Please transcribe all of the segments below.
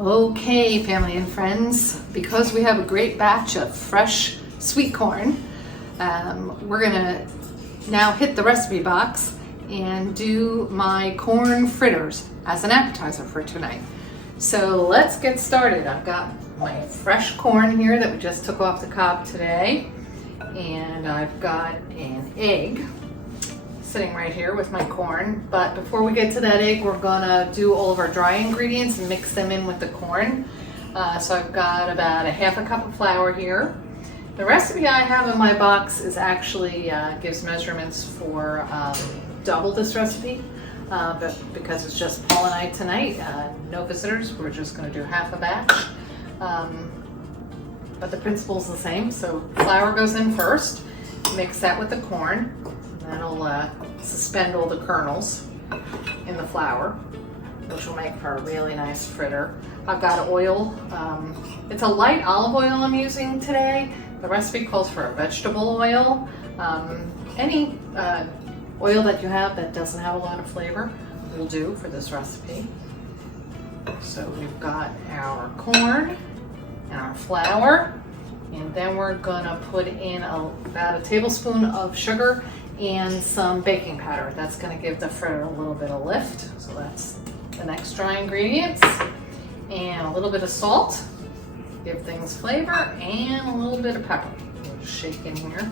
Okay, family and friends, because we have a great batch of fresh sweet corn, we're gonna now hit the recipe box and do my corn fritters as an appetizer for tonight. So let's get started. I've got my fresh corn here that we just took off the cob today, and I've got an egg sitting right here with my corn. But before we get to that egg, we're gonna do all of our dry ingredients and mix them in with the corn. So I've got about a half a cup of flour here. The recipe I have in my box is actually gives measurements for double this recipe, but because it's just Paul and I tonight, no visitors, we're just gonna do half a batch. But the principle's the same. So flour goes in first, mix that with the corn. That'll suspend all the kernels in the flour, which will make for a really nice fritter. I've got oil. It's a light olive oil I'm using today. The recipe calls for a vegetable oil. Any oil that you have that doesn't have a lot of flavor will do for this recipe. So we've got our corn and our flour, and then we're gonna put in about a tablespoon of sugar and some baking powder. That's going to give the fritter a little bit of lift. So that's the next dry ingredients. And a little bit of salt, give things flavor, and a little bit of pepper. We'll just shake in here.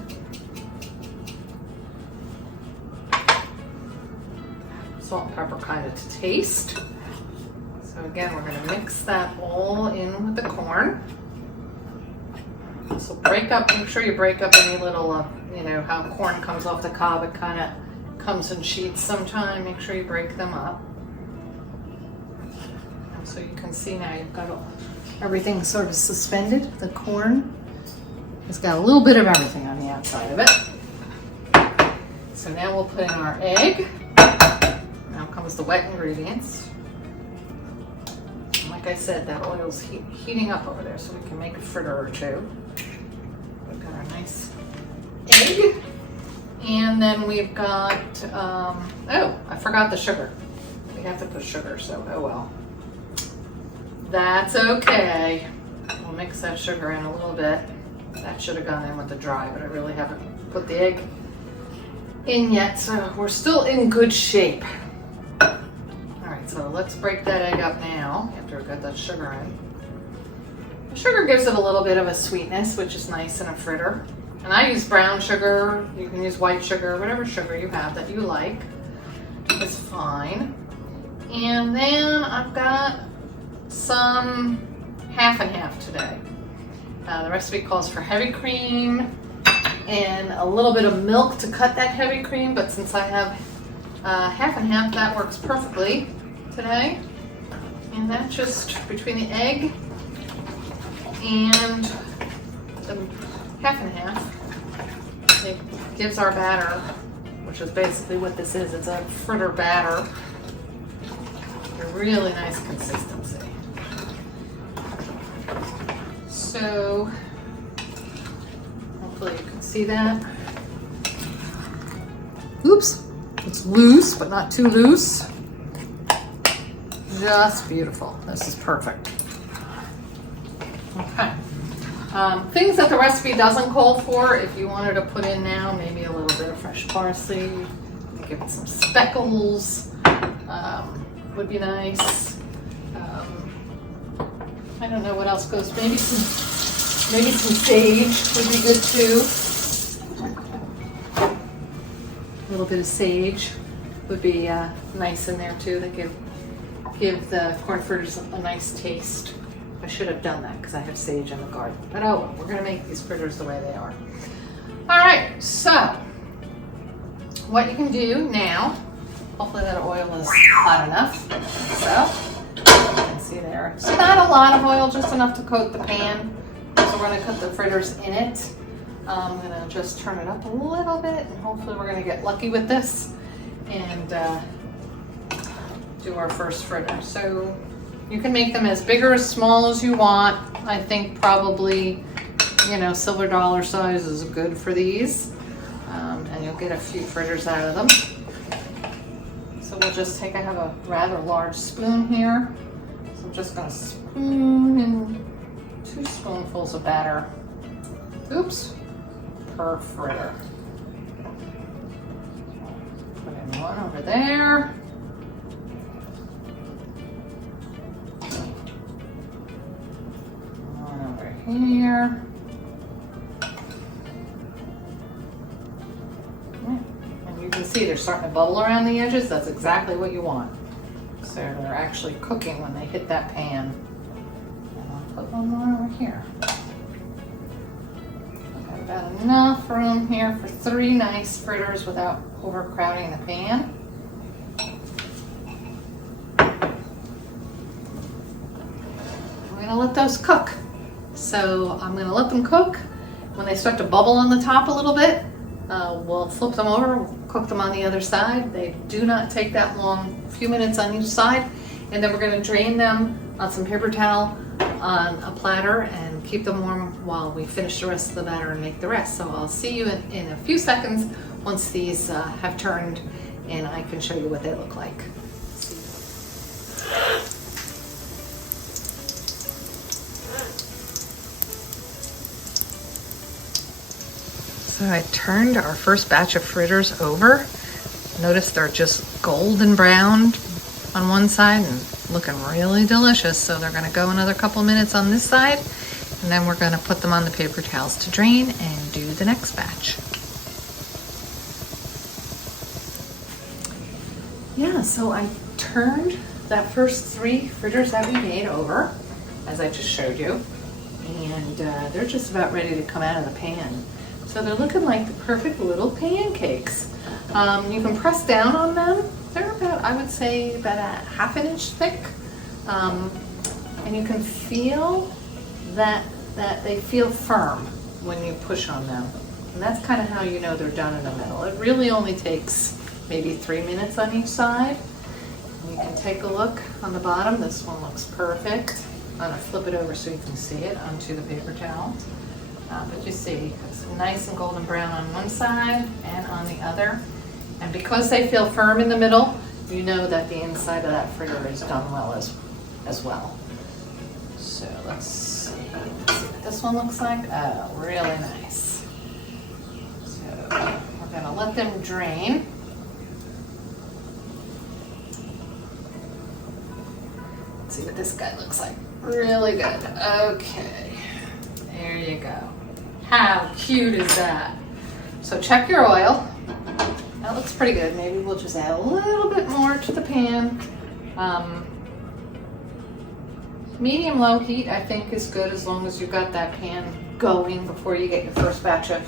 Salt and pepper kind of to taste. So again, we're going to mix that all in with the corn. So make sure you break up any little, you know, how corn comes off the cob, it kind of comes in sheets sometime. Make sure you break them up. And so you can see now you've got everything sort of suspended. The corn has got a little bit of everything on the outside of it. So now we'll put in our egg. Now comes the wet ingredients. And like I said, that oil's heating up over there, so we can make a fritter or two. We've got our nice egg, and then we've got oh, I forgot the sugar. We have to put sugar, so oh well, that's okay. We'll mix that sugar in a little bit. That should have gone in with the dry, but I really haven't put the egg in yet, so we're still in good shape. All right, so let's break that egg up now after we've got that sugar in. Sugar gives it a little bit of a sweetness, which is nice in a fritter. And I use brown sugar. You can use white sugar, whatever sugar you have that you like is fine. And then I've got some half and half today. The recipe calls for heavy cream and a little bit of milk to cut that heavy cream, but since I have half and half, that works perfectly today. And that's just between the egg and the half and half. It gives our batter, which is basically what this is, it's a fritter batter, a really nice consistency. So hopefully you can see that. Oops, it's loose, but not too loose. Just beautiful. This is perfect. Okay. Things that the recipe doesn't call for, if you wanted to put in now, maybe a little bit of fresh parsley, give it some speckles, would be nice. I don't know what else goes. Maybe some sage would be good too. A little bit of sage would be nice in there too. They give the corn fritters a nice taste. I should have done that because I have sage in the garden. But oh well, we're going to make these fritters the way they are. All right, so what you can do now, hopefully that oil is hot enough. So you can see there. It's not a lot of oil, just enough to coat the pan. So we're going to cook the fritters in it. I'm going to just turn it up a little bit, and hopefully we're going to get lucky with this and do our first fritter. So you can make them as big or as small as you want. I think probably, you know, silver dollar size is good for these. And you'll get a few fritters out of them. So we'll just take, I have a rather large spoon here. So I'm just gonna spoon in 2 spoonfuls of batter. Oops, per fritter. Put in 1 over there. Here. And you can see they're starting to bubble around the edges. That's exactly what you want. So they're actually cooking when they hit that pan. And I'll put 1 more over here. I've got about enough room here for 3 nice fritters without overcrowding the pan. I'm gonna let those cook. So I'm gonna let them cook. When they start to bubble on the top a little bit, we'll flip them over, we'll cook them on the other side. They do not take that long, a few minutes on each side. And then we're gonna drain them on some paper towel on a platter and keep them warm while we finish the rest of the batter and make the rest. So I'll see you in a few seconds once these have turned and I can show you what they look like. So I turned our first batch of fritters over. Notice they're just golden brown on one side and looking really delicious. So they're gonna go another couple minutes on this side, and then we're gonna put them on the paper towels to drain and do the next batch. Yeah, so I turned that first 3 fritters that we made over, as I just showed you, and they're just about ready to come out of the pan. So they're looking like the perfect little pancakes. You can press down on them. They're about, I would say, about a 1/2 inch thick. And you can feel that they feel firm when you push on them. And that's kind of how you know they're done in the middle. It really only takes maybe 3 minutes on each side. And you can take a look on the bottom. This one looks perfect. I'm gonna flip it over so you can see it onto the paper towel. But you see, it's nice and golden brown on one side and on the other. And because they feel firm in the middle, you know that the inside of that fritter is done well as well. So let's see what this one looks like. Oh, really nice. So we're gonna let them drain. Let's see what this guy looks like. Really good. Okay, there you go. How cute is that? So check your oil. That looks pretty good. Maybe we'll just add a little bit more to the pan. Medium-low heat, I think, is good as long as you've got that pan going before you get your first batch of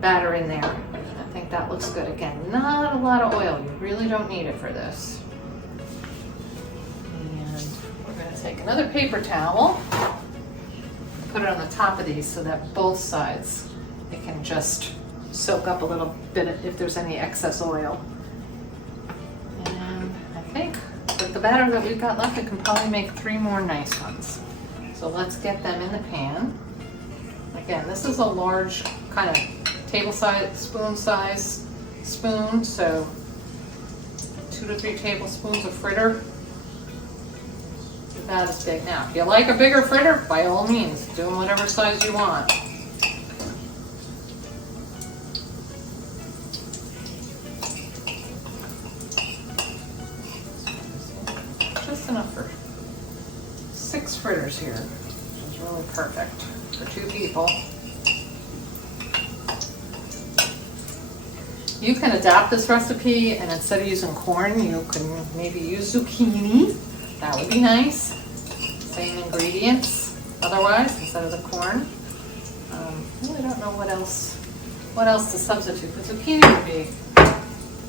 batter in there. I think that looks good. Again, not a lot of oil. You really don't need it for this. And we're going to take another paper towel, put it on the top of these so that both sides, it can just soak up a little bit if there's any excess oil. And I think with the batter that we've got left, we can probably make 3 more nice ones. So let's get them in the pan. Again, this is a large kind of table size, spoon size spoon, so 2 to 3 tablespoons of fritter. About as big. Now, if you like a bigger fritter, by all means, do them whatever size you want. Just enough for 6 fritters here, which is really perfect for 2 people. You can adapt this recipe, and instead of using corn, you can maybe use zucchini. That would be nice. Same ingredients otherwise instead of the corn. I really don't know what else to substitute, but zucchini would be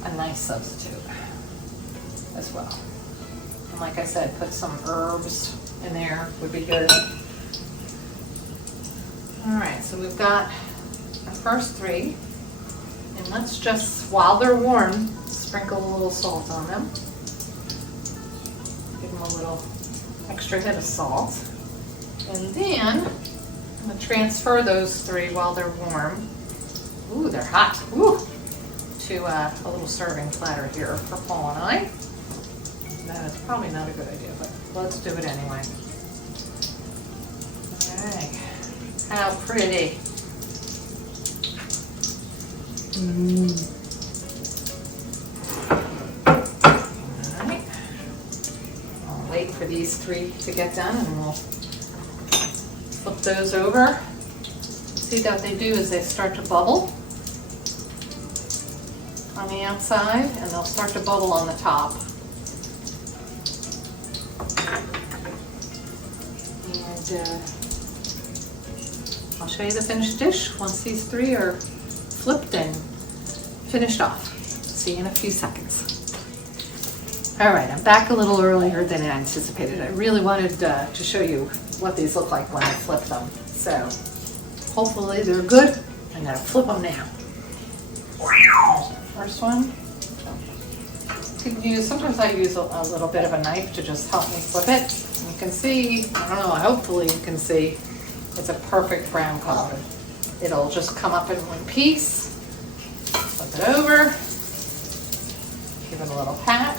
a nice substitute as well. And like I said, put some herbs in there would be good. All right, so we've got our first 3. And let's just, while they're warm, sprinkle a little salt on them. Give them a little extra hit of salt. And then I'm going to transfer those 3 while they're warm. Ooh, they're hot. Ooh. To a little serving platter here for Paul and I. That is probably not a good idea, but let's do it anyway. All right, how pretty. All right, I'll wait for these 3 to get done and we'll flip those over. See what they do is they start to bubble on the outside and they'll start to bubble on the top. And I'll show you the finished dish once these 3 are flipped and finished off. See you in a few seconds. All right, I'm back a little earlier than I anticipated. I really wanted to show you what these look like when I flip them. So hopefully they're good. I'm gonna flip them now. First one. Sometimes I use a little bit of a knife to just help me flip it. You can see, I don't know, hopefully you can see, it's a perfect brown color. It'll just come up in one piece. Flip it over. Give it a little pat.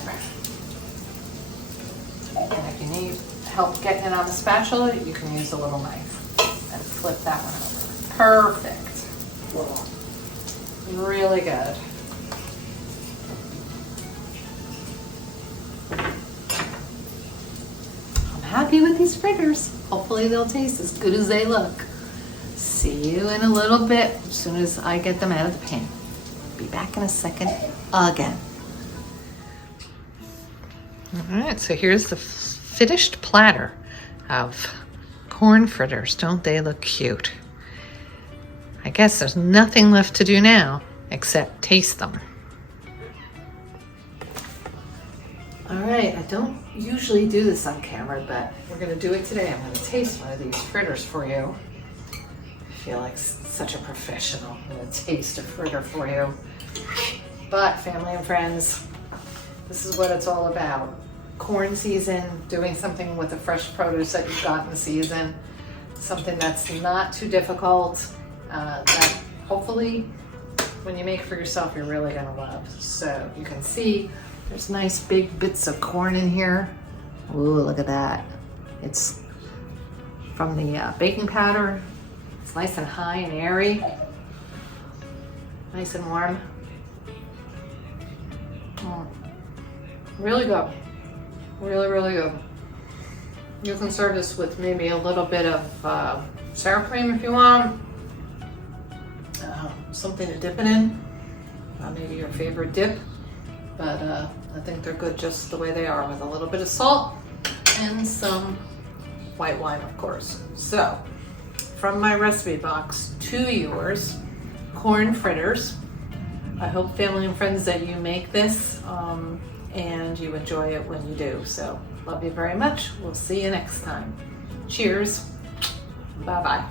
And if you need help getting it on the spatula, you can use a little knife and flip that one over. Perfect. Really good. I'm happy with these fritters. Hopefully they'll taste as good as they look. See you in a little bit as soon as I get them out of the pan. Be back in a second again. All right, so here's the finished platter of corn fritters. Don't they look cute? I guess there's nothing left to do now except taste them. All right, I don't usually do this on camera, but we're gonna do it today. I'm gonna taste one of these fritters for you. I feel like such a professional. I'm gonna taste a fritter for you. But family and friends, this is what it's all about. Corn season, doing something with the fresh produce that you've got in the season, something that's not too difficult, that hopefully when you make for yourself, you're really gonna love. So you can see there's nice big bits of corn in here. Ooh, look at that. It's from the baking powder. It's nice and high and airy. Nice and warm. Really good. Really, really good. You can serve this with maybe a little bit of sour cream if you want. Something to dip it in. Maybe your favorite dip. But I think they're good just the way they are, with a little bit of salt and some white wine, of course. So, from my recipe box to yours, corn fritters. I hope, family and friends, that you make this and you enjoy it when you do. So, love you very much. We'll see you next time. Cheers. Bye-bye.